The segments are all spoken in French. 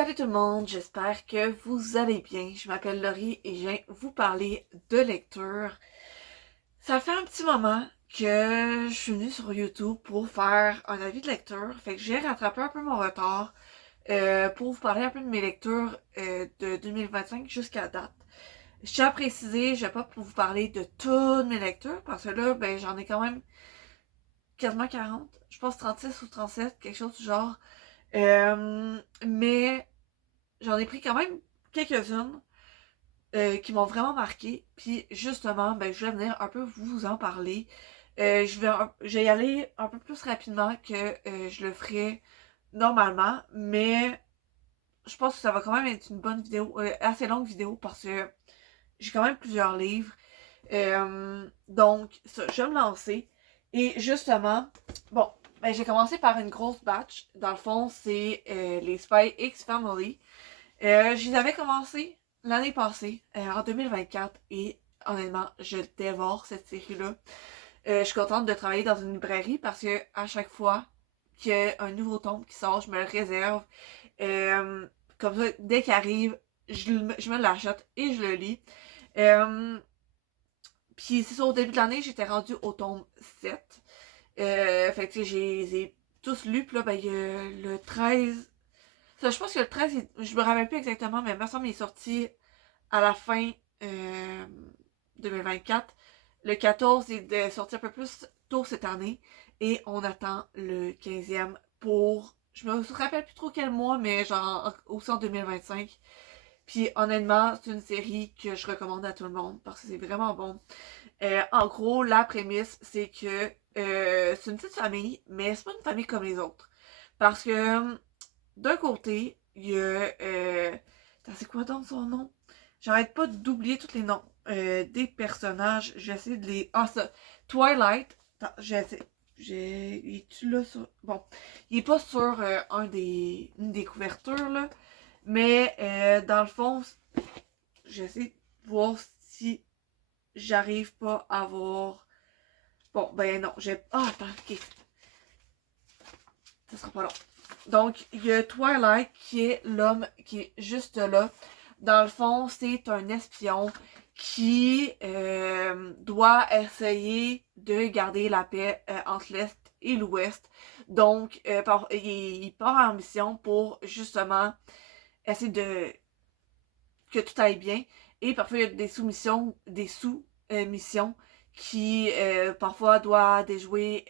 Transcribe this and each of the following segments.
Salut tout le monde, j'espère que vous allez bien. Je m'appelle Laurie et je viens vous parler de lecture. Ça fait un petit moment que je suis venue sur YouTube pour faire un avis de lecture, fait que j'ai rattrapé un peu mon retard pour vous parler un peu de mes lectures de 2025 jusqu'à date. Je tiens à préciser, je vais pas pour vous parler de toutes mes lectures parce que là, ben j'en ai quand même quasiment 40. Je pense 36 ou 37, quelque chose du genre. Mais j'en ai pris quand même quelques-unes qui m'ont vraiment marqué. Puis justement, ben, je vais venir un peu vous en parler. Je vais y aller un peu plus rapidement que je le ferais normalement, mais je pense que ça va quand même être une bonne vidéo, assez longue vidéo parce que j'ai quand même plusieurs livres. Donc, ça, je vais me lancer. Et justement, bon, ben, j'ai commencé par une grosse batch. Dans le fond, c'est les Spy X Family. Je les avais commencé l'année passée, en 2024, et honnêtement, je dévore cette série-là. Je suis contente de travailler dans une librairie parce que à chaque fois qu'il y a un nouveau tome qui sort, je me le réserve. Euh, Comme ça, dès qu'il arrive, je me l'achète et je le lis. Euh, Puis c'est ça, au début de l'année, j'étais rendue au tome 7. Fait que tu sais, j'ai tous lus, puis là, ben, il y a le 13. Ça, je pense que le 13, je me rappelle plus exactement, mais il me semble qu'il est sorti à la fin euh, 2024. Le 14 est sorti un peu plus tôt cette année. Et on attend le 15e pour. Je me rappelle plus trop quel mois, mais genre aussi en 2025. Puis honnêtement, c'est une série que je recommande à tout le monde parce que c'est vraiment bon. En gros, la prémisse, c'est que c'est une petite famille, mais c'est pas une famille comme les autres. Parce que d'un côté, il y a. C'est quoi donc son nom? J'arrête pas d'oublier tous les noms des personnages. J'essaie de les. Ah, ça. Twilight. Attends, j'essaie. Il est-tu là sur. Bon. Il est pas sur une des couvertures, là. Mais dans le fond, j'essaie de voir si j'arrive pas à voir. Bon, ben non, j'ai. Ah, attends, ok. Ça sera pas long. Donc, il y a Twilight qui est l'homme qui est juste là. Dans le fond, c'est un espion qui doit essayer de garder la paix entre l'Est et l'Ouest. Donc, il part en mission pour justement essayer de que tout aille bien. Et parfois, il y a des soumissions, des sous-missions qui parfois doivent déjouer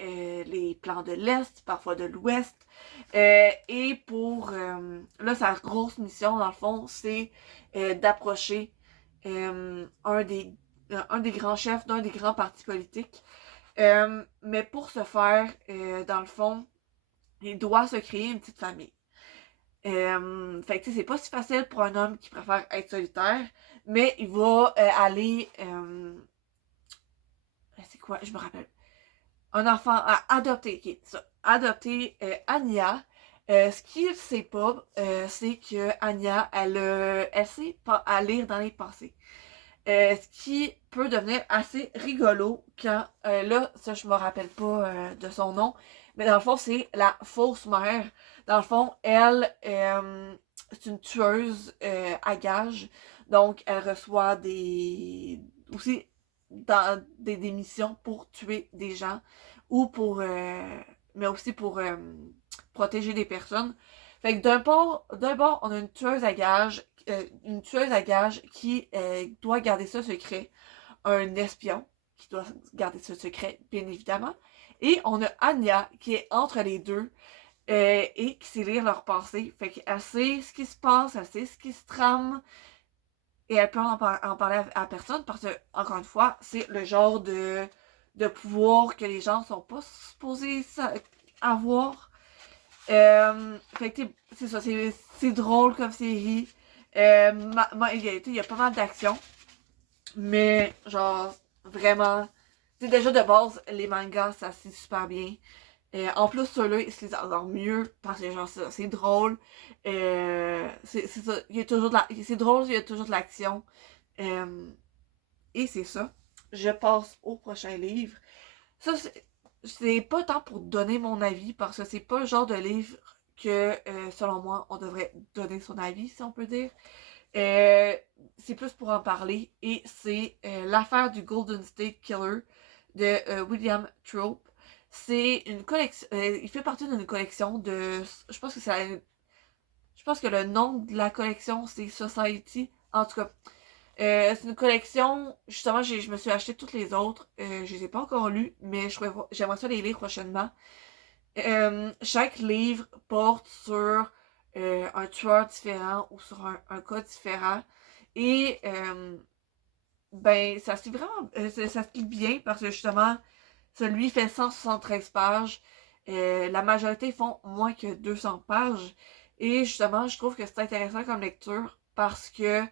les plans de l'Est, parfois de l'Ouest. Et pour là, sa grosse mission, dans le fond, c'est d'approcher un des grands chefs d'un des grands partis politiques. Mais pour ce faire, dans le fond, il doit se créer une petite famille. Fait que c'est pas si facile pour un homme qui préfère être solitaire, mais il va aller. C'est quoi? Je me rappelle. Un enfant à adopter, ok, ça. Adopter Anya. Ce qu'il sait pas, c'est que Anya, elle sait pas à lire dans les pensées. Ce qui peut devenir assez rigolo quand, là, ça je me rappelle pas de son nom, mais dans le fond, c'est la fausse mère. Dans le fond, elle, c'est une tueuse à gages, donc elle reçoit aussi des missions pour tuer des gens ou pour, mais aussi pour protéger des personnes. Fait que d'un bord, on a une tueuse à gages qui doit garder ça secret, un espion qui doit garder ça secret, bien évidemment. Et on a Anya qui est entre les deux et qui sait lire leurs pensées. Fait qu'elle sait ce qui se passe, elle sait ce qui se trame et elle peut en parler à personne parce que, encore une fois, c'est le genre de pouvoir que les gens sont pas supposés avoir. Fait que c'est ça, c'est drôle comme série. Il y a pas mal d'action. Mais genre, vraiment. Tu sais, déjà de base, les mangas, ça c'est super bien. En plus, ceux-là, ils se lisent encore mieux parce que genre, c'est drôle. C'est ça. Il y a toujours c'est drôle, il y a toujours de l'action. Euh, et c'est ça. Je passe au prochain livre. Ça, c'est pas tant pour donner mon avis parce que c'est pas le genre de livre que, selon moi, on devrait donner son avis, si on peut dire. C'est plus pour en parler, et c'est l'affaire du Golden State Killer de William Trope. C'est une collection, il fait partie d'une collection de, je pense que je pense que le nom de la collection c'est Society. En tout cas, c'est une collection, justement, je me suis acheté toutes les autres. Je les ai pas encore lues, mais j'aimerais ça les lire prochainement. Chaque livre porte sur un tueur différent ou sur un cas différent. Et ben, ça se lit vraiment, ça se lit bien parce que justement, celui fait 173 pages. La majorité font moins que 200 pages. Et justement, je trouve que c'est intéressant comme lecture parce que,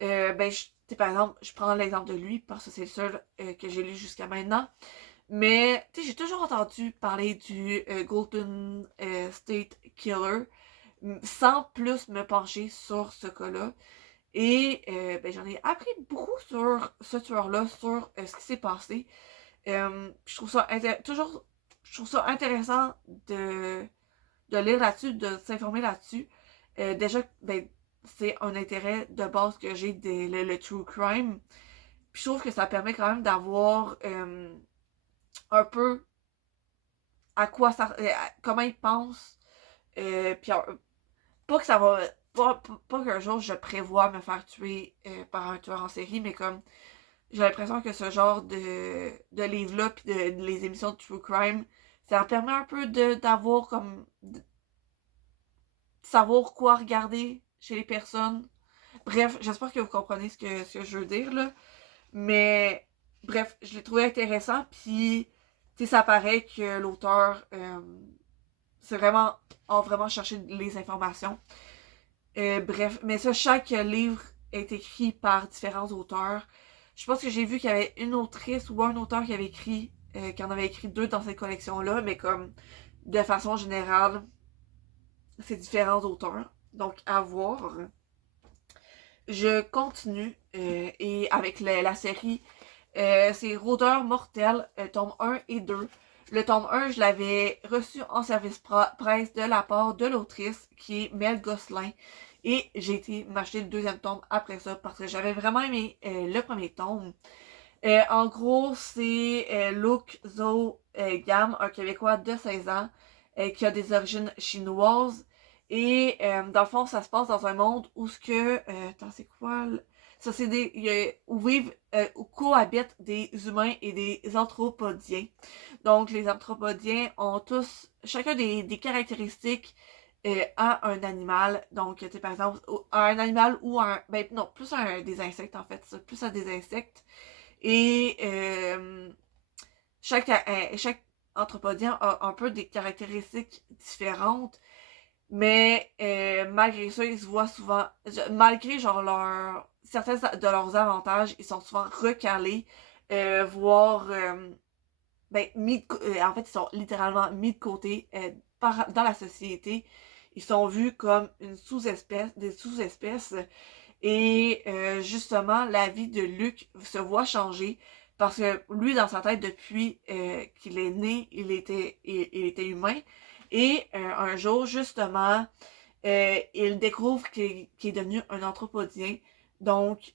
ben, par exemple, je prends l'exemple de lui parce que c'est le seul que j'ai lu jusqu'à maintenant. Mais, tu sais, j'ai toujours entendu parler du Golden State Killer sans plus me pencher sur ce cas-là. Et ben, j'en ai appris beaucoup sur ce tueur-là, sur ce qui s'est passé. Je trouve ça toujours, je trouve ça intéressant de lire là-dessus, de s'informer là-dessus. Déjà, ben, c'est un intérêt de base que j'ai le true crime. Puis je trouve que ça permet quand même d'avoir un peu à quoi ça, comment ils pensent. Puis pas que ça va, pas qu'un jour je prévois me faire tuer par un tueur en série, mais comme j'ai l'impression que ce genre de livre-là, puis les émissions de True Crime, ça permet un peu d'avoir comme, de savoir quoi regarder chez les personnes. Bref, j'espère que vous comprenez ce que je veux dire, là. Mais, bref, je l'ai trouvé intéressant, puis, tu sais, ça paraît que l'auteur, c'est vraiment, a vraiment cherché les informations. Bref, mais ça, chaque livre est écrit par différents auteurs. Je pense que j'ai vu qu'il y avait une autrice ou un auteur qui avait écrit, qui en avait écrit deux dans cette collection-là, mais comme de façon générale, c'est différents auteurs. Donc, à voir. Je continue et avec la série, c'est Rôdeur mortel, tome 1 et 2. Le tome 1, je l'avais reçu en service presse de la part de l'autrice qui est Mel Gosselin. Et j'ai été m'acheter le deuxième tome après ça parce que j'avais vraiment aimé le premier tome. En gros, c'est Luc Zo Gam, un Québécois de 16 ans qui a des origines chinoises. Et dans le fond, ça se passe dans un monde où ce que. Attends, c'est quoi? Ça, c'est où vivent, où cohabitent des humains et des anthropodiens. Donc, les anthropodiens ont tous, chacun des caractéristiques à un animal. Donc, tu sais, par exemple, à un animal ou à un. Ben, non, plus à des insectes en fait, ça, plus à des insectes. Et chaque anthropodien a un peu des caractéristiques différentes, mais malgré ça, ils se voient souvent, malgré genre certains de leurs avantages, ils sont souvent recalés, voire, ben, en fait, ils sont littéralement mis de côté dans la société. Ils sont vus comme une sous-espèce, des sous-espèces. Et justement, la vie de Luc se voit changer parce que lui, dans sa tête, depuis qu'il est né, il était humain. Et un jour, justement, il découvre qu'il est devenu un anthropodien. Donc,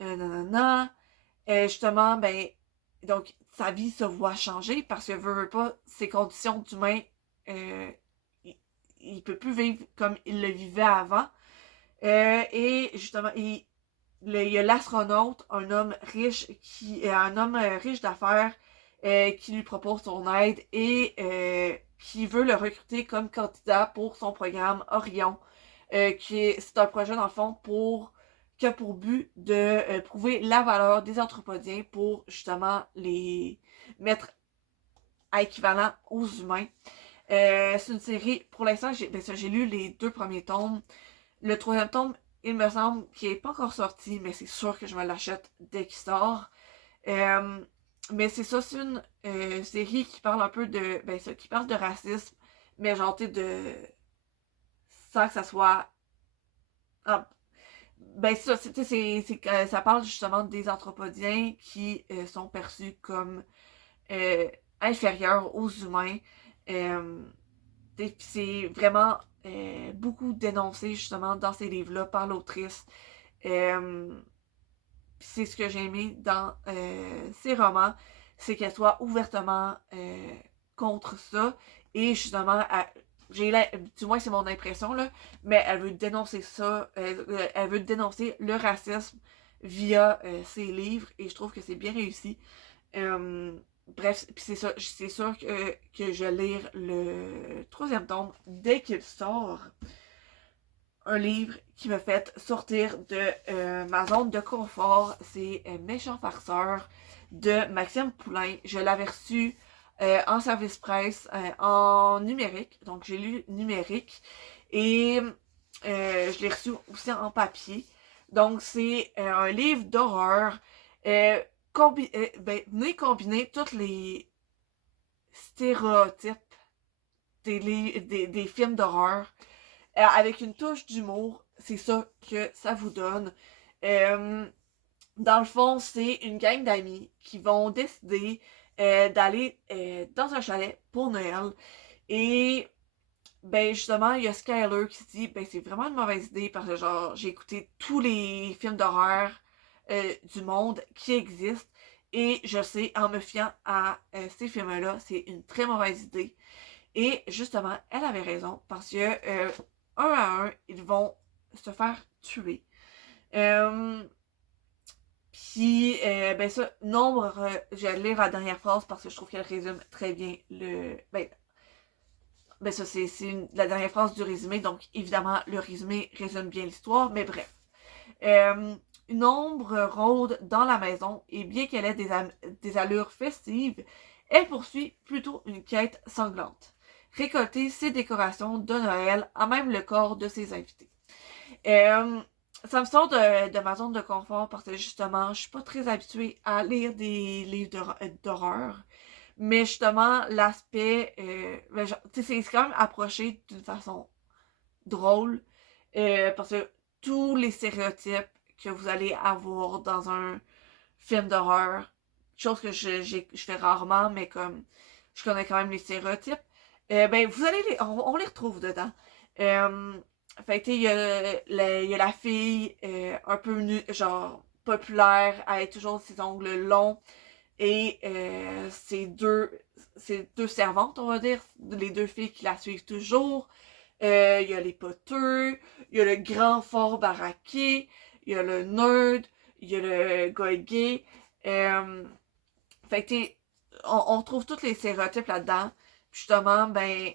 nanana, justement, ben, donc, sa vie se voit changer parce que veut pas, ses conditions d'humain, euh, il, il peut plus vivre comme il le vivait avant. Et justement, il y a l'astronaute, un homme riche d'affaires qui lui propose son aide et qui veut le recruter comme candidat pour son programme Orion. C'est un projet dans le fond qui a pour but de prouver la valeur des anthropodiens pour justement les mettre à équivalent aux humains. C'est une série, pour l'instant, j'ai lu les deux premiers tomes. Le troisième tome, il me semble qu'il n'est pas encore sorti, mais c'est sûr que je me l'achète dès qu'il sort. Mais c'est ça, c'est une série qui parle un peu de. Ben, ça, qui parle de racisme, mais genre, de. Sans que ça soit. Ah, ben, ça, ça parle justement des anthropodiens qui sont perçus comme inférieurs aux humains. c'est vraiment beaucoup dénoncé justement dans ces livres-là par l'autrice. C'est ce que j'ai aimé dans ces romans, c'est qu'elle soit ouvertement contre ça. Et justement, du moins c'est mon impression, là, mais elle veut dénoncer ça, elle veut dénoncer le racisme via ses livres, et je trouve que c'est bien réussi. Bref, c'est sûr que je vais lire le troisième tome dès qu'il sort. Un livre qui me fait sortir de ma zone de confort, c'est Méchant farceur de Maxime Poulain. Je l'avais reçu en service presse, en numérique, donc j'ai lu numérique, et je l'ai reçu aussi en papier. Donc c'est un livre d'horreur, venez combiner tous les stéréotypes des films d'horreur avec une touche d'humour. C'est ça que ça vous donne. Dans le fond, c'est une gang d'amis qui vont décider d'aller dans un chalet pour Noël. Et ben justement, il y a Skyler qui se dit ben c'est vraiment une mauvaise idée parce que genre j'ai écouté tous les films d'horreur du monde qui existent, et je sais, en me fiant à ces films-là, c'est une très mauvaise idée. Et justement, elle avait raison parce que un à un, ils vont se faire tuer. Puis, ben ça, nombre, je vais lire la dernière phrase parce que je trouve qu'elle résume très bien le. Ben ça, c'est la dernière phrase du résumé, donc évidemment, le résumé résume bien l'histoire, mais bref. Une ombre rôde dans la maison, et bien qu'elle ait des allures festives, elle poursuit plutôt une quête sanglante. Récolter ses décorations de Noël, à même le corps de ses invités. Ça me sort de ma zone de confort parce que justement, je suis pas très habituée à lire des livres d'horreur. Mais justement, l'aspect, c'est quand même approché d'une façon drôle. Parce que tous les stéréotypes que vous allez avoir dans un film d'horreur, chose que je fais rarement, mais comme je connais quand même les stéréotypes, ben vous allez on les retrouve dedans. Fait que il y a la fille un peu genre populaire, elle a toujours ses ongles longs, et ses deux servantes, on va dire, les deux filles qui la suivent toujours. Il y a les poteux, il y a le grand fort baraqué, il y a le nerd, il y a le gars gay. Fait que on retrouve tous les stéréotypes là-dedans. Justement, ben,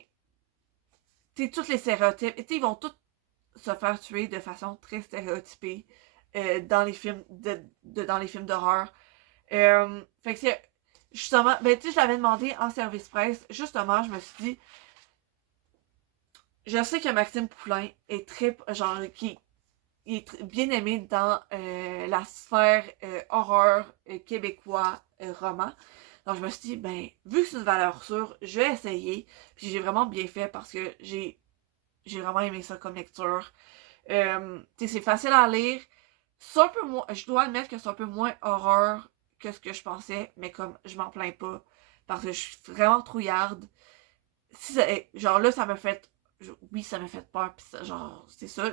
tous les stéréotypes, ils vont tous se faire tuer de façon très stéréotypée dans les films dans les films d'horreur. Fait que c'est justement, ben tu sais, je l'avais demandé en service presse. Justement, je me suis dit, je sais que Maxime Poulain est très, genre, qui est bien aimé dans la sphère horreur québécois roman. Donc je me suis dit, ben, vu que c'est une valeur sûre, je vais essayer. Puis j'ai vraiment bien fait parce que j'ai vraiment aimé ça comme lecture. Tu sais, c'est facile à lire. C'est un peu moins, je dois admettre que c'est un peu moins horreur que ce que je pensais, mais comme je m'en plains pas parce que je suis vraiment trouillarde. Si ça, genre là, ça m'a fait, oui, ça m'a fait peur, pis ça, genre, c'est ça,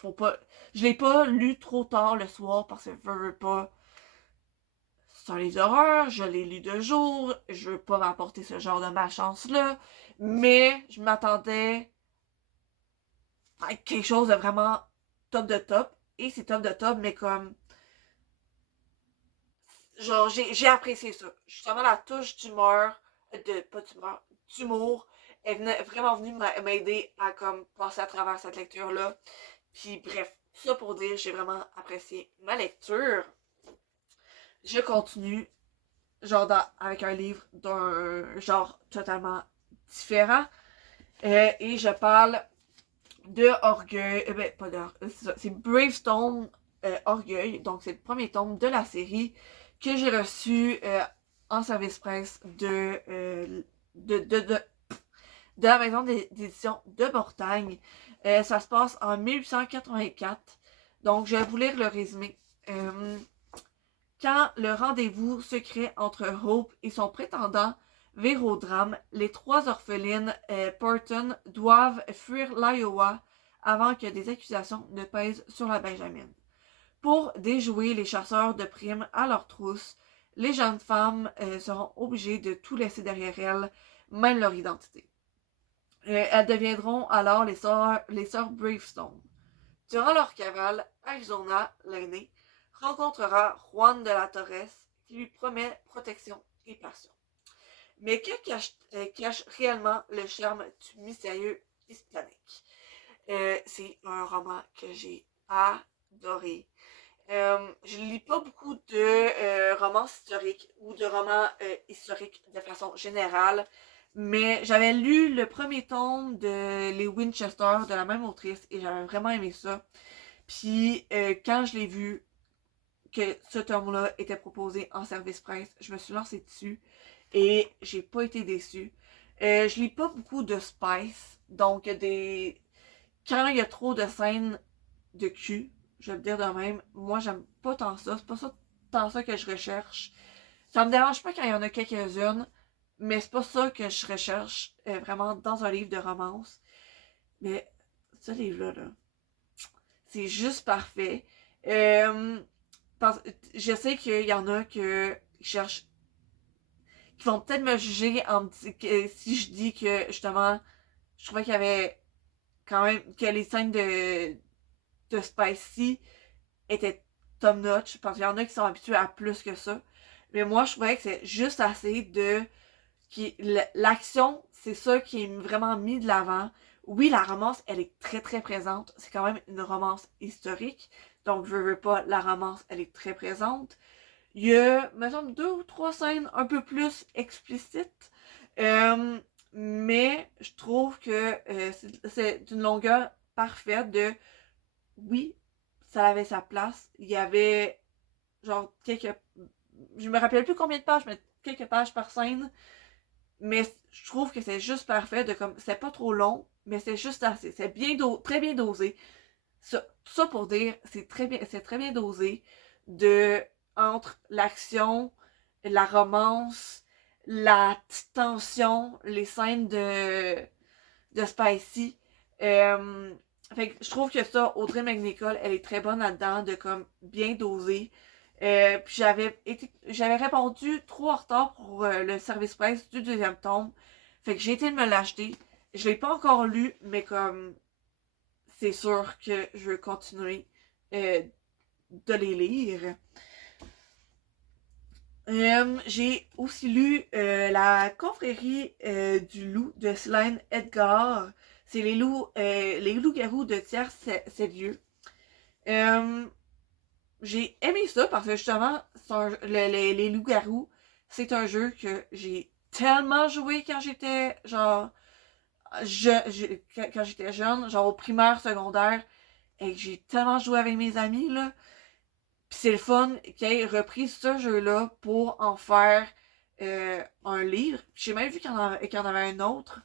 faut pas, je l'ai pas lu trop tard le soir parce que je veux pas, c'est un livre d'horreur, je l'ai lu de jour, je veux pas m'apporter ce genre de malchance-là, mais je m'attendais à quelque chose de vraiment top de top, et c'est top de top, mais comme, genre, j'ai apprécié ça. Justement, la touche d'humeur, pas d'humeur, d'humour, est vraiment venue m'aider à comme passer à travers cette lecture-là. Puis bref, tout ça pour dire, j'ai vraiment apprécié ma lecture. Je continue, genre avec un livre d'un genre totalement différent. Et je parle de Orgueil, ben pas de, c'est Bravestone Orgueil. Donc c'est le premier tome de la série que j'ai reçu en service presse de la maison d'édition de Mortagne. Ça se passe en 1884. Donc, je vais vous lire le résumé. Quand le rendez-vous secret entre Hope et son prétendant vire au drame. Les 3 orphelines Porton doivent fuir l'Iowa avant que des accusations ne pèsent sur la Benjamin. Pour déjouer les chasseurs de primes à leur trousse, les jeunes femmes seront obligées de tout laisser derrière elles, même leur identité. Elles deviendront alors les sœurs Bravestone. Durant leur cavale, Arizona, l'aînée, rencontrera Juan de la Torres qui lui promet protection et passion. Mais que cache réellement le charme du mystérieux hispanique? C'est un roman que j'ai adoré. Je lis pas beaucoup de romans historiques ou de romans historiques de façon générale, mais j'avais lu le premier tome de Les Winchester de la même autrice et j'avais vraiment aimé ça. Puis quand je l'ai vu que ce tome-là était proposé en service presse, je me suis lancée dessus et j'ai pas été déçue. Je lis pas beaucoup de spice, donc quand il y a trop de scènes de cul, je vais le dire de même, moi j'aime pas tant ça, c'est pas ça tant ça que je recherche. Ça me dérange pas quand il y en a quelques-unes, mais c'est pas ça que je recherche vraiment dans un livre de romance. Mais ce livre-là, c'est juste parfait. Euh, je sais qu'il y en a qui cherchent, qui vont peut-être me juger si je dis que justement, je trouvais qu'il y avait quand même, que les scènes de Spicy étaient top notch, parce qu'il y en a qui sont habitués à plus que ça. Mais moi, je trouvais que c'est juste assez de l'action, c'est ça qui est vraiment mis de l'avant. Oui, la romance, elle est très très présente. C'est quand même une romance historique. Donc, je veux pas, la romance, elle est très présente. Il y a, me semble, 2 ou 3 scènes un peu plus explicites. Mais je trouve que c'est une longueur parfaite de... Oui, ça avait sa place. Il y avait genre quelques... Je me rappelle plus combien de pages, mais quelques pages par scène. Mais je trouve que c'est juste parfait de comme. C'est pas trop long, mais c'est juste assez. C'est très bien dosé. Tout ça pour dire, c'est très bien dosé de entre l'action, la romance, la petite tension, les scènes de Spicy. Fait que je trouve que ça, Audrey McNichol, elle est très bonne là-dedans, de comme bien doser. Puis j'avais répondu trop en retard pour le service presse du 2e tome. Fait que j'ai été me l'acheter. Je l'ai pas encore lu, mais comme c'est sûr que je veux continuer de les lire. J'ai aussi lu La confrérie du loup de Selene Edgar. C'est les loups-garous de Tiers-Lieu. J'ai aimé ça parce que justement, les loups-garous, c'est un jeu que j'ai tellement joué quand j'étais genre quand j'étais jeune, genre au primaire, secondaire, et que j'ai tellement joué avec mes amis là. Puis c'est le fun qu'ils aient repris ce jeu-là pour en faire un livre. J'ai même vu qu'il y en avait un autre.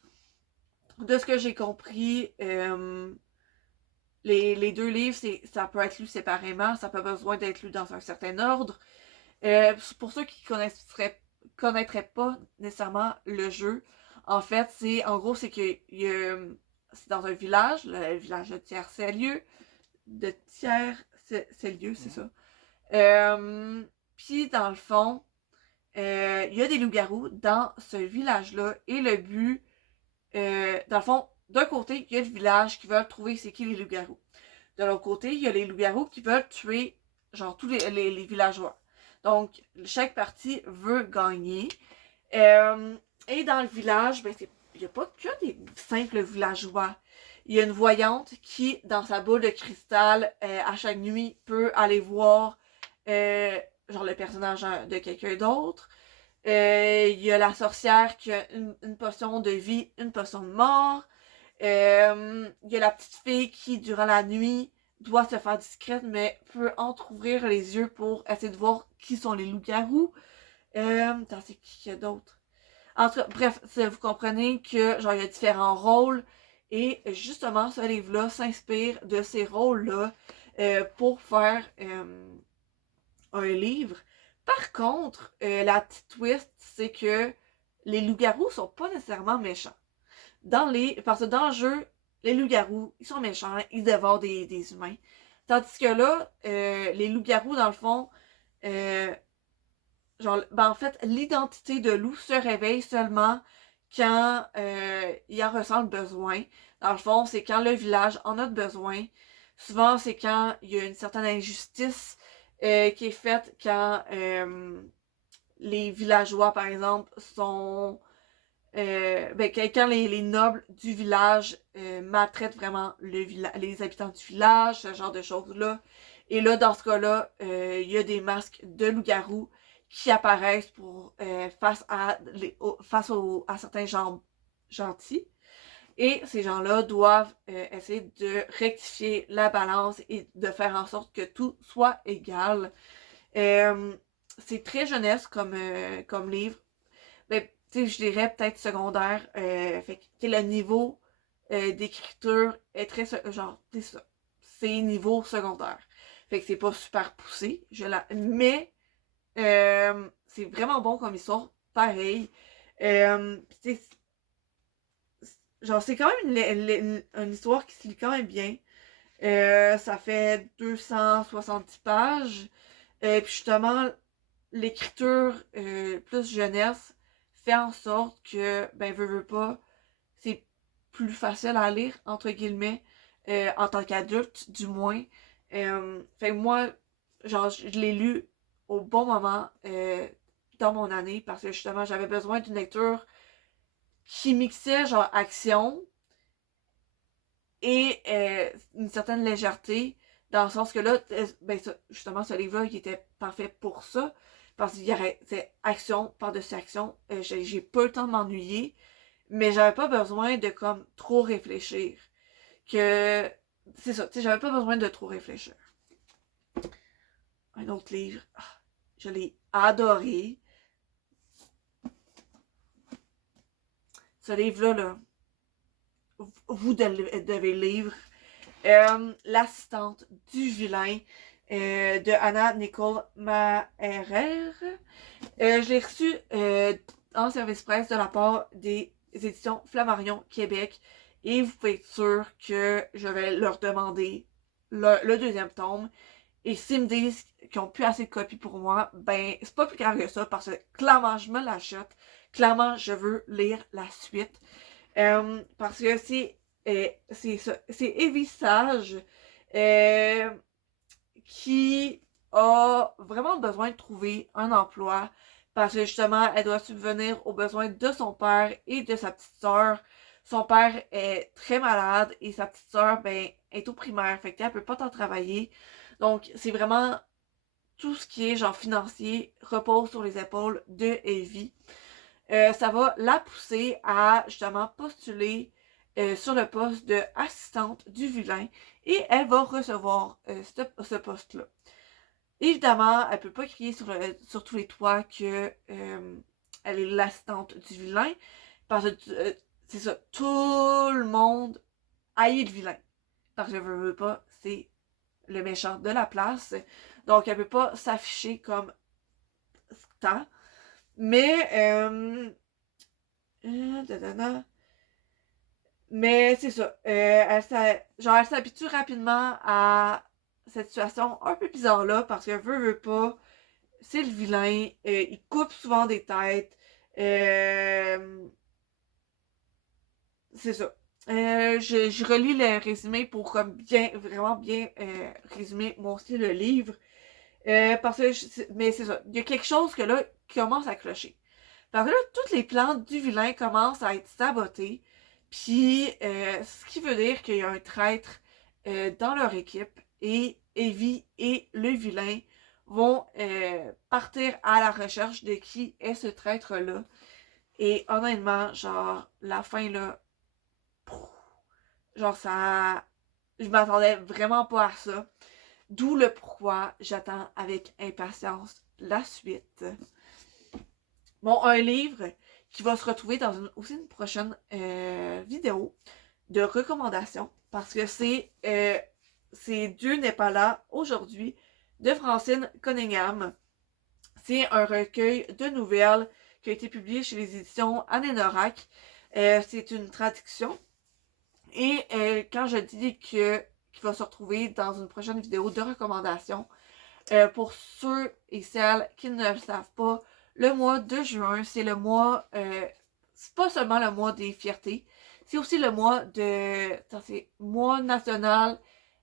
De ce que j'ai compris, les 2 livres, ça peut être lu séparément, ça n'a pas besoin d'être lu dans un certain ordre. Pour ceux qui connaîtraient pas nécessairement le jeu, en fait, c'est que c'est dans un village, le village de Tiers-Lieu, c'est ça. Puis dans le fond, il y a des loups-garous dans ce village-là et le but, dans le fond, d'un côté, il y a le village qui veulent trouver c'est qui les loups-garous. De l'autre côté, il y a les loups-garous qui veulent tuer genre tous les villageois. Donc, chaque partie veut gagner. Et dans le village, ben, il n'y a pas que des simples villageois. Il y a une voyante qui, dans sa boule de cristal, à chaque nuit, peut aller voir genre le personnage de quelqu'un d'autre. Il y a la sorcière qui a une potion de vie, une potion de mort. Il y a la petite fille qui, durant la nuit, doit se faire discrète, mais peut entrouvrir les yeux pour essayer de voir qui sont les loups-garous. Attends, c'est qui qu'il y a d'autre? Bref, vous comprenez que genre il y a différents rôles et justement ce livre-là s'inspire de ces rôles-là pour faire un livre. Par contre, la petite twist, c'est que les loups-garous sont pas nécessairement méchants. Parce que dans le jeu, les loups-garous, ils sont méchants, ils dévorent des humains. Tandis que là, les loups-garous, dans le fond, euh, en fait, l'identité de loup se réveille seulement quand il en ressent le besoin. Dans le fond, c'est quand le village en a besoin. Souvent, c'est quand il y a une certaine injustice qui est faite quand les villageois, par exemple, sont... quand les nobles du village maltraitent vraiment les habitants du village, ce genre de choses-là. Et là, dans ce cas-là, il y a des masques de loups-garous qui apparaissent pour à certains gens gentils. Et ces gens-là doivent essayer de rectifier la balance et de faire en sorte que tout soit égal. C'est très jeunesse comme livre. Ben, tu sais, je dirais peut-être secondaire. Fait que le niveau d'écriture est très genre, c'est ça. C'est niveau secondaire. Fait que c'est pas super poussé. Mais c'est vraiment bon comme histoire. Pareil. Tu sais, genre, c'est quand même une histoire qui se lit quand même bien. Ça fait 270 pages. Puis justement, l'écriture plus jeunesse fait en sorte que, ben, veux pas, c'est plus facile à lire, entre guillemets, en tant qu'adulte, du moins. Fait que moi, genre, je l'ai lu au bon moment dans mon année parce que justement, j'avais besoin d'une lecture qui mixait, genre, action et une certaine légèreté, dans le sens que là, ben, justement, ce livre-là, il était parfait pour ça. Parce qu'il y aurait action par-dessus action. J'ai pas le temps de m'ennuyer, mais j'avais pas besoin de comme trop réfléchir. Que. C'est ça, tu sais, j'avais pas besoin de trop réfléchir. Un autre livre, je l'ai adoré. Ce livre-là, là, vous devez lire. L'assistante du vilain de Anna Nicole Maherer. Je l'ai reçu en service presse de la part des éditions Flammarion Québec et vous pouvez être sûr que je vais leur demander le deuxième tome. Et s'ils me disent qu'ils ont plus assez de copies pour moi, ben c'est pas plus grave que ça parce que clairement je me l'achète. Clairement je veux lire la suite. Parce que c'est Evie Sage qui a vraiment besoin de trouver un emploi parce que justement, elle doit subvenir aux besoins de son père et de sa petite sœur. Son père est très malade et sa petite sœur, ben, est au primaire, fait qu'elle peut pas tant travailler. Donc, c'est vraiment tout ce qui est genre financier repose sur les épaules de Evie. Ça va la pousser à justement postuler sur le poste de assistante du vilain et elle va recevoir ce poste-là. Évidemment, elle peut pas crier sur tous les toits que elle est l'assistante du vilain parce que c'est ça, tout le monde haït le vilain. Parce que veut pas, c'est le méchant de la place. Donc elle peut pas s'afficher comme tant. Mais mais c'est ça. Elle s'habitue rapidement à cette situation un peu bizarre-là parce que veut pas, c'est le vilain. Il coupe souvent des têtes. C'est ça. Je relis le résumé pour comme vraiment bien résumer mon style de livre. Parce que, mais c'est ça. Il y a quelque chose que là qui commence à clocher. Parce que là, toutes les plantes du vilain commencent à être sabotées. Puis, ce qui veut dire qu'il y a un traître dans leur équipe. Et Evie et le vilain vont partir à la recherche de qui est ce traître-là. Et honnêtement, genre, la fin là, genre ça... Je m'attendais vraiment pas à ça. D'où le pourquoi j'attends avec impatience la suite. Bon, un livre qui va se retrouver dans aussi une prochaine vidéo de recommandation parce que c'est Dieu n'est pas là aujourd'hui de Francine Cunningham. C'est un recueil de nouvelles qui a été publié chez les éditions Anénorac. C'est une traduction. Et quand je dis qu'il va se retrouver dans une prochaine vidéo de recommandation, pour ceux et celles qui ne le savent pas, le mois de juin, c'est le mois, c'est pas seulement le mois des fiertés, c'est aussi le mois c'est mois national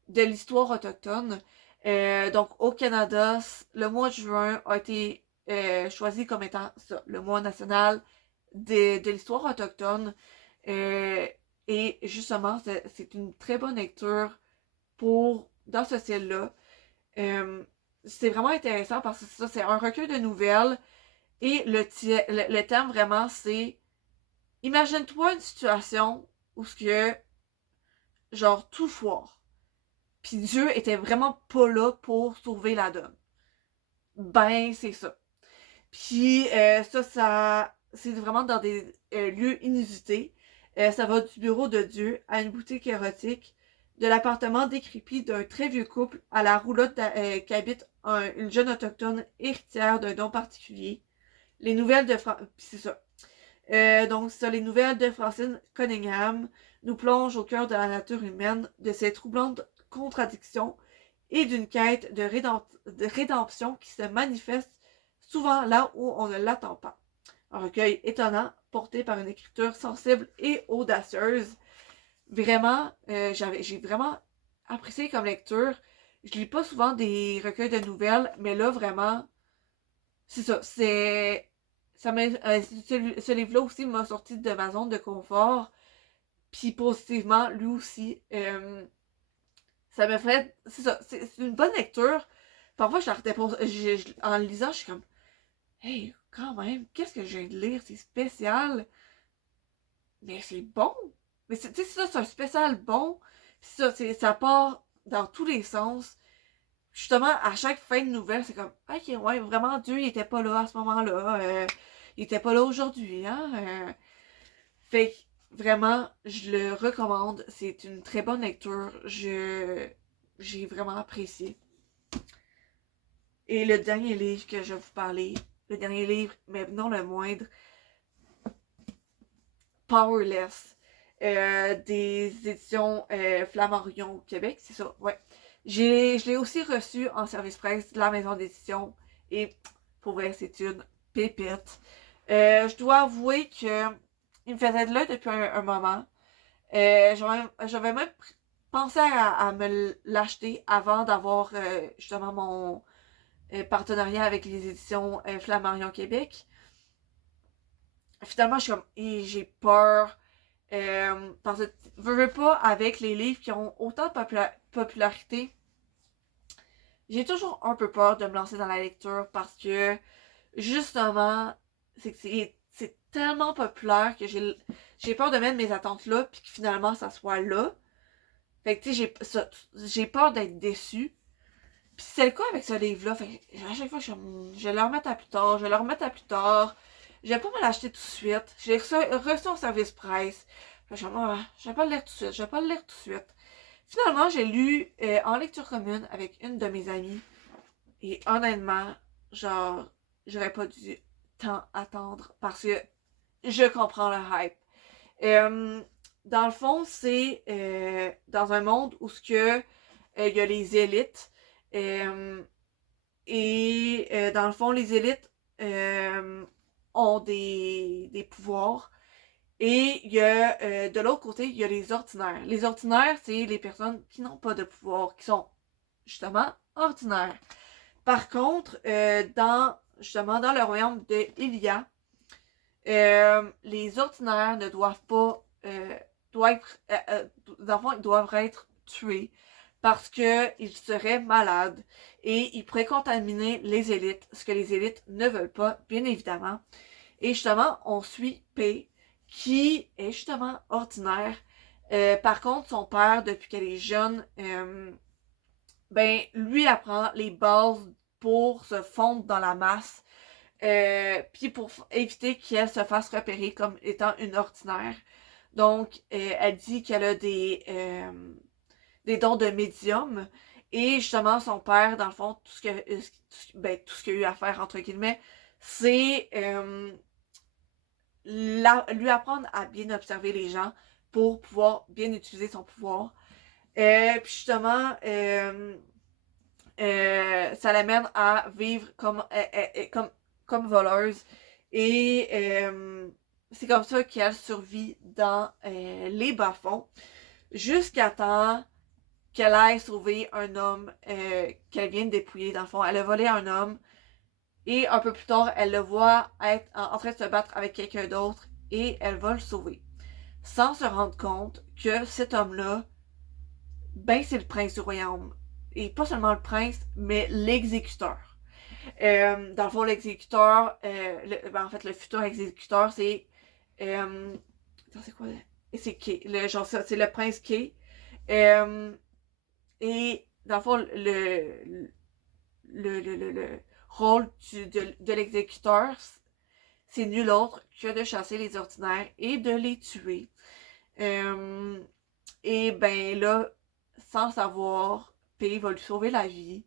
de l'histoire autochtone. Donc au Canada, le mois de juin a été choisi comme étant ça, le mois national de l'histoire autochtone. Et justement, c'est une très bonne lecture dans ce style-là. C'est vraiment intéressant parce que ça, c'est un recueil de nouvelles et le thème vraiment, c'est imagine-toi une situation où ce que genre tout foire. Puis Dieu était vraiment pas là pour sauver la donne. Ben, c'est ça. Puis ça, c'est vraiment dans des lieux inusités. Ça va du bureau de Dieu à une boutique érotique, de l'appartement décrépit d'un très vieux couple à la roulotte qu'habite une jeune autochtone héritière d'un don particulier. Les nouvelles de c'est ça. Donc ça, les nouvelles de Francine Cunningham nous plongent au cœur de la nature humaine, de ses troublantes contradictions et d'une quête de rédemption qui se manifeste souvent là où on ne l'attend pas. Un recueil étonnant, porté par une écriture sensible et audacieuse. Vraiment, j'ai vraiment apprécié comme lecture. Je lis pas souvent des recueils de nouvelles, mais là, vraiment, c'est ça. Ce livre-là aussi m'a sorti de ma zone de confort. Puis positivement, lui aussi. Ça me fait. C'est ça. C'est une bonne lecture. Parfois, je l'arrêtais pas. En le lisant, je suis comme. Hey, quand même, qu'est-ce que je viens de lire? C'est spécial. Mais c'est bon. Mais tu sais, ça, c'est un spécial bon. Ça, ça part dans tous les sens. Justement, à chaque fin de nouvelle, c'est comme, ok, ouais, vraiment, Dieu, il était pas là à ce moment-là. Il était pas là aujourd'hui, hein. Fait que, vraiment, je le recommande. C'est une très bonne lecture. J'ai vraiment apprécié. Et le dernier livre que je vais vous parler, le dernier livre, mais non le moindre, Powerless, des éditions Flammarion Québec, c'est ça, ouais. Je l'ai aussi reçu en service presse de la maison d'édition et pour vrai, c'est une pépite. Je dois avouer que il me faisait de l'œil depuis un moment. J'avais même pensé à me l'acheter avant d'avoir justement mon partenariat avec les éditions Flammarion Québec. Finalement, je suis comme, j'ai peur. Parce que, veux pas, avec les livres qui ont autant de popularité, j'ai toujours un peu peur de me lancer dans la lecture parce que, justement, c'est tellement populaire que j'ai peur de mettre mes attentes là, puis que finalement, ça soit là. Fait que, tu sais, j'ai peur d'être déçue. Puis c'est le cas avec ce livre-là. Fait à chaque fois, je vais le remettre à plus tard, je vais le remettre à plus tard. Je vais pas me l'acheter tout de suite. Je l'ai reçu en service presse. Je vais pas le lire tout de suite, je vais pas le lire tout de suite. Finalement, j'ai lu en lecture commune avec une de mes amies. Et honnêtement, genre, j'aurais pas dû tant attendre parce que je comprends le hype. Dans le fond, c'est dans un monde où il y a les élites. Dans le fond, les élites ont des pouvoirs. Et il y a, de l'autre côté, il y a les ordinaires. Les ordinaires, c'est les personnes qui n'ont pas de pouvoir, qui sont justement ordinaires. Par contre, justement, dans le royaume de Ilia, les ordinaires ne doivent pas, dans le fond, ils doivent être tués parce qu'ils seraient malades et ils pourraient contaminer les élites, ce que les élites ne veulent pas, bien évidemment. Et justement, on suit P, qui est justement ordinaire. Par contre, son père, depuis qu'elle est jeune, ben, lui apprend les bases pour se fondre dans la masse, puis pour éviter qu'elle se fasse repérer comme étant une ordinaire. Donc, elle dit qu'elle a des dons de médium. Et justement, son père, dans le fond, tout ce qu'il a eu à faire, entre guillemets, c'est lui apprendre à bien observer les gens pour pouvoir bien utiliser son pouvoir. Puis justement, ça l'amène à vivre comme voleuse. Et c'est comme ça qu'elle survit dans les bas-fonds jusqu'à temps qu'elle aille sauver un homme qu'elle vient de dépouiller. Dans le fond, elle a volé un homme et un peu plus tard, elle le voit être en train de se battre avec quelqu'un d'autre et elle va le sauver. Sans se rendre compte que cet homme-là, ben c'est le prince du royaume. Et pas seulement le prince, mais l'exécuteur. Dans le fond, l'exécuteur, en fait, le futur exécuteur, c'est. C'est quoi? C'est Kay. C'est le prince Kay. Et dans le fond, le rôle de l'exécuteur, c'est nul autre que de chasser les ordinaires et de les tuer. Et ben là, sans savoir, P va lui sauver la vie.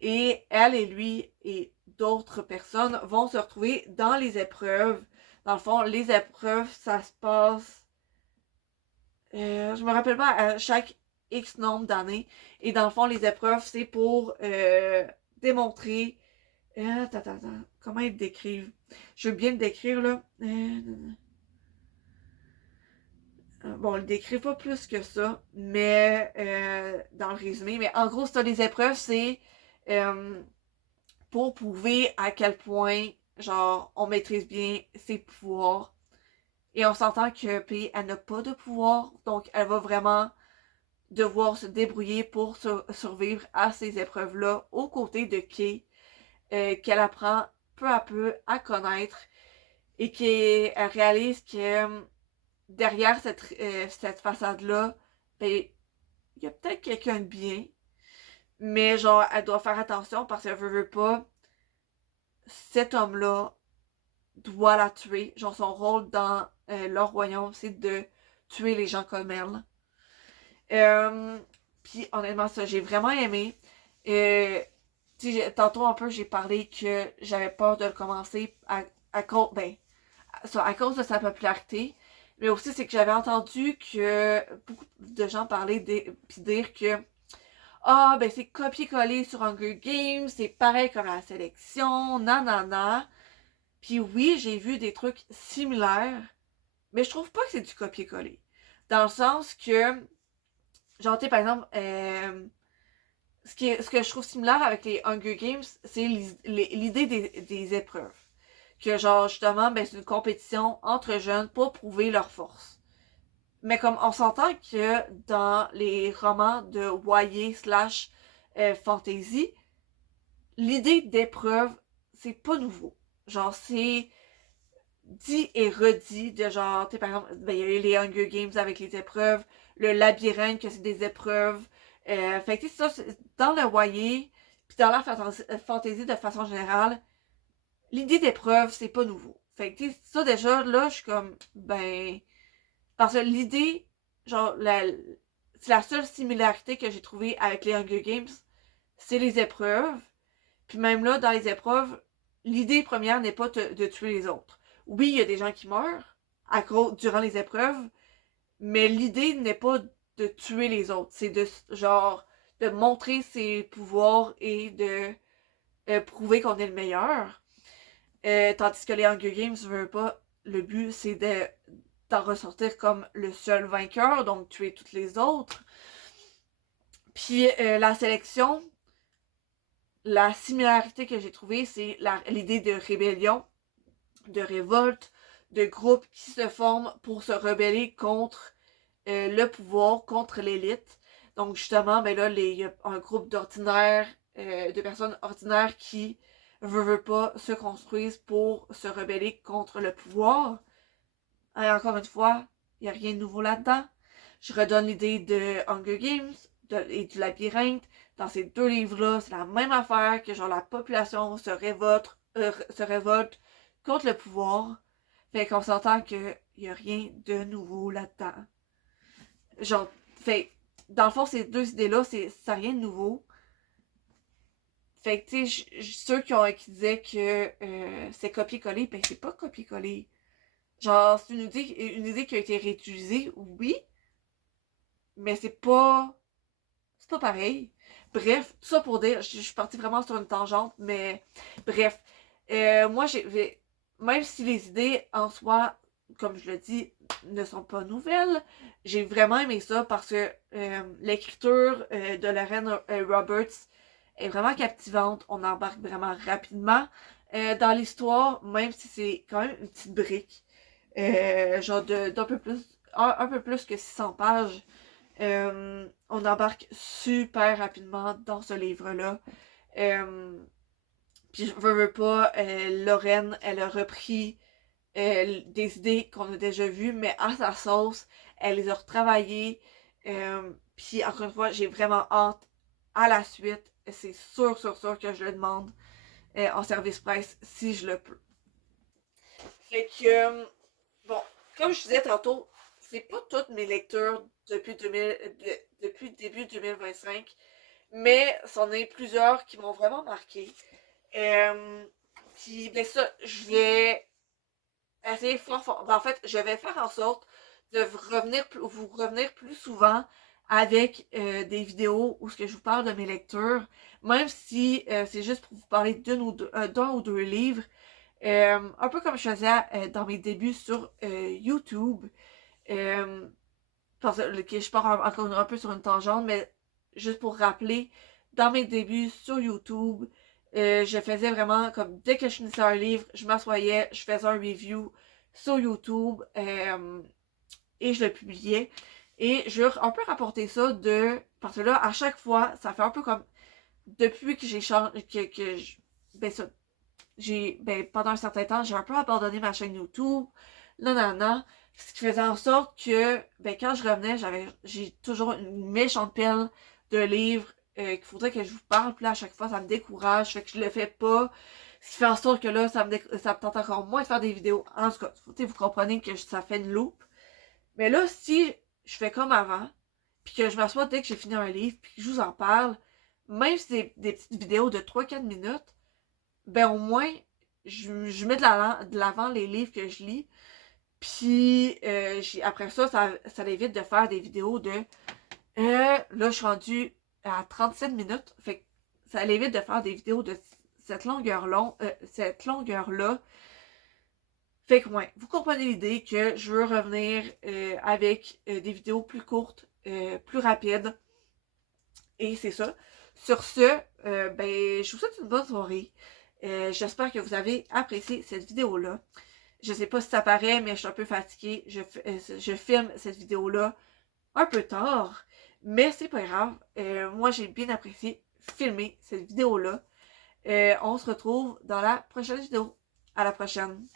Et elle et lui et d'autres personnes vont se retrouver dans les épreuves. Dans le fond, les épreuves, ça se passe. Je me rappelle pas à chaque X nombre d'années. Et dans le fond, les épreuves, c'est pour démontrer. Attends, comment ils le décrivent? Je veux bien le décrire là. Bon, on le décrit pas plus que ça, mais dans le résumé. Mais en gros, ça, les épreuves, c'est pour prouver à quel point, genre, on maîtrise bien ses pouvoirs. Et on s'entend que P, elle n'a pas de pouvoir, donc elle va vraiment devoir se débrouiller pour survivre à ces épreuves-là, aux côtés de Kay, qu'elle apprend peu à peu à connaître, et qu'elle réalise que derrière cette façade-là, ben, il y a peut-être quelqu'un de bien, mais genre, elle doit faire attention parce qu'elle veut pas, cet homme-là doit la tuer. Genre, son rôle dans leur royaume, c'est de tuer les gens comme elle. Puis, honnêtement, ça, j'ai vraiment aimé. Tantôt, un peu, j'ai parlé que j'avais peur de le commencer à cause, à cause de sa popularité. Mais aussi, c'est que j'avais entendu que beaucoup de gens parler puis dire que ah, ben c'est copier-coller sur Hunger Games, c'est pareil comme la sélection, nanana. Puis oui, j'ai vu des trucs similaires, mais je trouve pas que c'est du copier-coller. Dans le sens que, genre, tu sais, par exemple, ce que je trouve similaire avec les Hunger Games, c'est l'idée des épreuves. Que, genre, justement, ben, c'est une compétition entre jeunes pour prouver leur force. Mais comme on s'entend que dans les romans de YA slash fantasy, l'idée d'épreuve, c'est pas nouveau. Genre, c'est dit et redit de genre, tu sais, par exemple, ben, il y a eu les Hunger Games avec les épreuves, le labyrinthe, que c'est des épreuves. Fait que, ça, dans le YA, puis dans la fantasy de façon générale, l'idée d'épreuve, c'est pas nouveau. Fait que, ça, déjà, là, je suis comme, ben. Parce que l'idée, genre, c'est la seule similarité que j'ai trouvée avec les Hunger Games, c'est les épreuves. Puis même là, dans les épreuves, l'idée première n'est pas de tuer les autres. Oui, il y a des gens qui meurent durant les épreuves, mais l'idée n'est pas de tuer les autres. C'est de, genre, de montrer ses pouvoirs et de prouver qu'on est le meilleur. Tandis que les Hunger Games, je veux pas, le but, c'est d'en ressortir comme le seul vainqueur, donc tuer toutes les autres. Puis la sélection, la similarité que j'ai trouvée, c'est l'idée de rébellion, de révolte, de groupes qui se forment pour se rebeller contre le pouvoir, contre l'élite. Donc justement, ben là, il y a un groupe d'ordinaires, de personnes ordinaires qui veut pas se construisent pour se rebeller contre le pouvoir. Et encore une fois, il n'y a rien de nouveau là-dedans. Je redonne l'idée de Hunger Games et du labyrinthe. Dans ces deux livres-là, c'est la même affaire que genre la population se révolte contre le pouvoir. Fait qu'on s'entend qu'il n'y a rien de nouveau là-dedans. Genre, fait, dans le fond, ces deux idées-là, ça rien de nouveau. Fait que, tu sais, ceux qui disaient que c'est copier-coller, ben c'est pas copier-coller. Genre, c'est une idée qui a été réutilisée, oui, mais c'est pas pareil. Bref, tout ça pour dire, je suis partie vraiment sur une tangente, mais bref. Moi, même si les idées en soi, comme je le dis, ne sont pas nouvelles, j'ai vraiment aimé ça parce que l'écriture de la reine Roberts est vraiment captivante. On embarque vraiment rapidement dans l'histoire, même si c'est quand même une petite brique. Genre d'un peu plus, un peu plus que 600 pages. On embarque super rapidement dans ce livre-là. Puis je veux pas, Lorraine, elle a repris des idées qu'on a déjà vues, mais à sa sauce, elle les a retravaillées. Puis encore une fois, j'ai vraiment hâte à la suite. C'est sûr que je le demande en service presse si je le peux. Fait que, bon, comme je disais tantôt, c'est pas toutes mes lectures depuis le début 2025, mais c'en est plusieurs qui m'ont vraiment marqué. Euh, Puis, ben ça, je vais essayer fort. Ben, en fait, je vais faire en sorte de vous revenir plus souvent avec des vidéos où ce que je vous parle de mes lectures, même si c'est juste pour vous parler d'un ou deux livres. Un peu comme je faisais dans mes débuts sur YouTube. Euh, Parce que je pars encore un peu sur une tangente, mais juste pour rappeler, dans mes débuts sur YouTube, je faisais vraiment comme dès que je finissais un livre, je m'assoyais, je faisais un review sur YouTube et je le publiais. Et je veux un peu rapporter ça parce que là, à chaque fois, ça fait un peu comme. Depuis que j'ai changé. Ben ça, pendant un certain temps, j'ai un peu abandonné ma chaîne YouTube. Non. Ce qui faisait en sorte que, quand je revenais, j'ai toujours une méchante pile de livres qu'il faudrait que je vous parle. Puis là, à chaque fois, ça me décourage. Fait que je le fais pas. Ce qui fait en sorte que là, ça me tente encore moins de faire des vidéos. En tout cas, vous comprenez que ça fait une loupe. Mais là, si je fais comme avant, puis que je m'assois dès que j'ai fini un livre, puis que je vous en parle, même si c'est des petites vidéos de 3-4 minutes, ben au moins, je mets de l'avant les livres que je lis. Puis après ça l'évite de faire des vidéos de. Là, je suis rendue à 37 minutes. Fait que ça l'évite de faire des vidéos de cette longueur-là. Fait que ouais, vous comprenez l'idée que je veux revenir avec des vidéos plus courtes, plus rapides. Et c'est ça. Sur ce, je vous souhaite une bonne soirée. J'espère que vous avez apprécié cette vidéo-là. Je sais pas si ça paraît, mais je suis un peu fatiguée. Je filme cette vidéo-là un peu tard, mais c'est pas grave. Moi, j'ai bien apprécié filmer cette vidéo-là. On se retrouve dans la prochaine vidéo. À la prochaine.